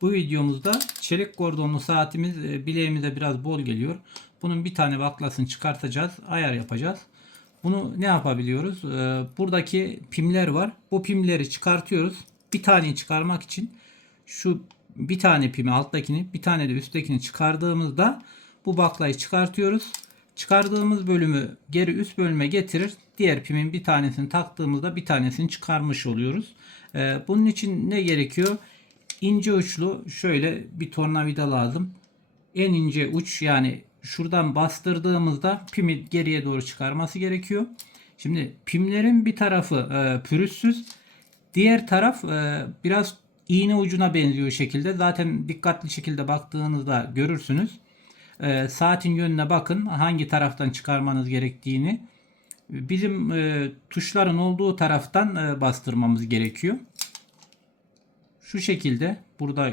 Bu videomuzda çelik kordonlu saatimiz e, bileğimize biraz bol geliyor. Bunun bir tane baklasını çıkartacağız. Ayar yapacağız. Bunu ne yapabiliyoruz? Ee, Buradaki pimler var. Bu pimleri çıkartıyoruz. Bir taneyi çıkarmak için şu bir tane pimi alttakini bir tane de üsttekini çıkardığımızda bu baklayı çıkartıyoruz. Çıkardığımız bölümü geri üst bölüme getirir. Diğer pimin bir tanesini taktığımızda bir tanesini çıkarmış oluyoruz. Ee, Bunun için ne gerekiyor? İnce uçlu şöyle bir tornavida lazım. En ince uç yani şuradan bastırdığımızda pimi geriye doğru çıkarması gerekiyor. Şimdi pimlerin bir tarafı e, pürüzsüz. Diğer taraf e, biraz iğne ucuna benziyor şekilde. Zaten dikkatli şekilde baktığınızda görürsünüz. E, saatin yönüne bakın hangi taraftan çıkarmanız gerektiğini. Bizim e, tuşların olduğu taraftan e, bastırmamız gerekiyor. Şu şekilde burada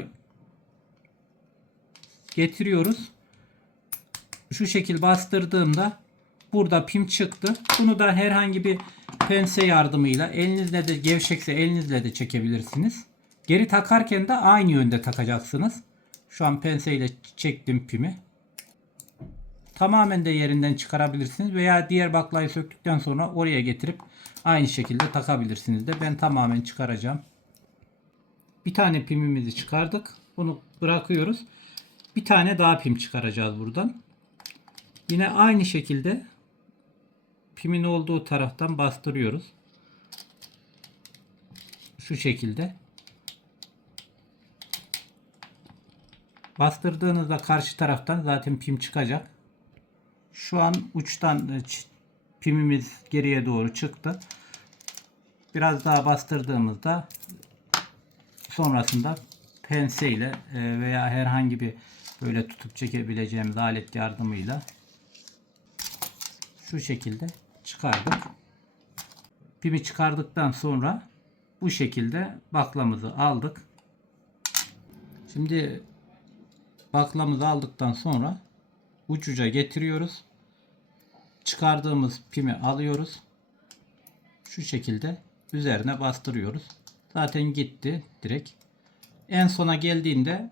getiriyoruz. Şu şekil bastırdığımda burada pim çıktı. Bunu da herhangi bir pense yardımıyla elinizle de gevşekse elinizle de çekebilirsiniz. Geri takarken de aynı yönde takacaksınız. Şu an penseyle çektim pimi. Tamamen de yerinden çıkarabilirsiniz veya diğer baklayı söktükten sonra oraya getirip aynı şekilde takabilirsiniz de. Ben tamamen çıkaracağım. Bir tane pimimizi çıkardık. Bunu bırakıyoruz. Bir tane daha pim çıkaracağız buradan. Yine aynı şekilde pimin olduğu taraftan bastırıyoruz. Şu şekilde. Bastırdığınızda karşı taraftan zaten pim çıkacak. Şu an uçtan e, pimimiz geriye doğru çıktı. Biraz daha bastırdığımızda sonrasında pense ile e, veya herhangi bir böyle tutup çekebileceğimiz alet yardımıyla şu şekilde çıkardık. Pimi çıkardıktan sonra bu şekilde baklamızı aldık. Şimdi baklamızı aldıktan sonra ucuca getiriyoruz. Çıkardığımız pimi alıyoruz. Şu şekilde üzerine bastırıyoruz. Zaten gitti direkt. En sona geldiğinde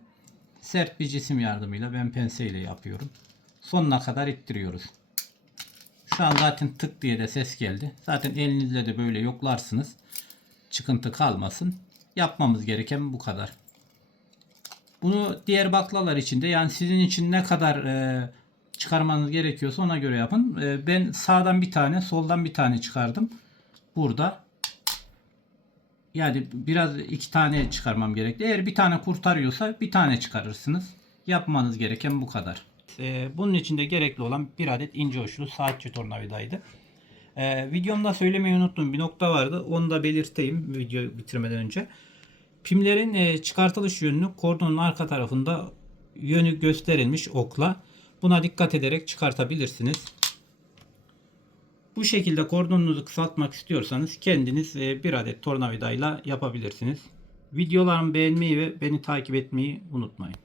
sert bir cisim yardımıyla ben penseyle yapıyorum. Sonuna kadar ittiriyoruz. Şu an zaten tık diye de ses geldi. Zaten elinizle de böyle yoklarsınız. Çıkıntı kalmasın. Yapmamız gereken bu kadar. Bunu diğer baklalar için de yani sizin için ne kadar e, çıkarmanız gerekiyorsa ona göre yapın. E, ben sağdan bir tane, soldan bir tane çıkardım. Burada. Yani biraz iki tane çıkarmam gerekli. Eğer bir tane kurtarıyorsa bir tane çıkarırsınız. Yapmanız gereken bu kadar. E, bunun için de gerekli olan bir adet ince uçlu saatçi tornavidaydı. E, videomda söylemeyi unuttuğum bir nokta vardı. Onu da belirteyim video bitirmeden önce. Pimlerin e, çıkartılış yönünü kordonun arka tarafında yönü gösterilmiş okla. Buna dikkat ederek çıkartabilirsiniz. Bu şekilde kordonunuzu kısaltmak istiyorsanız kendiniz e, bir adet tornavidayla yapabilirsiniz. Videolarımı beğenmeyi ve beni takip etmeyi unutmayın.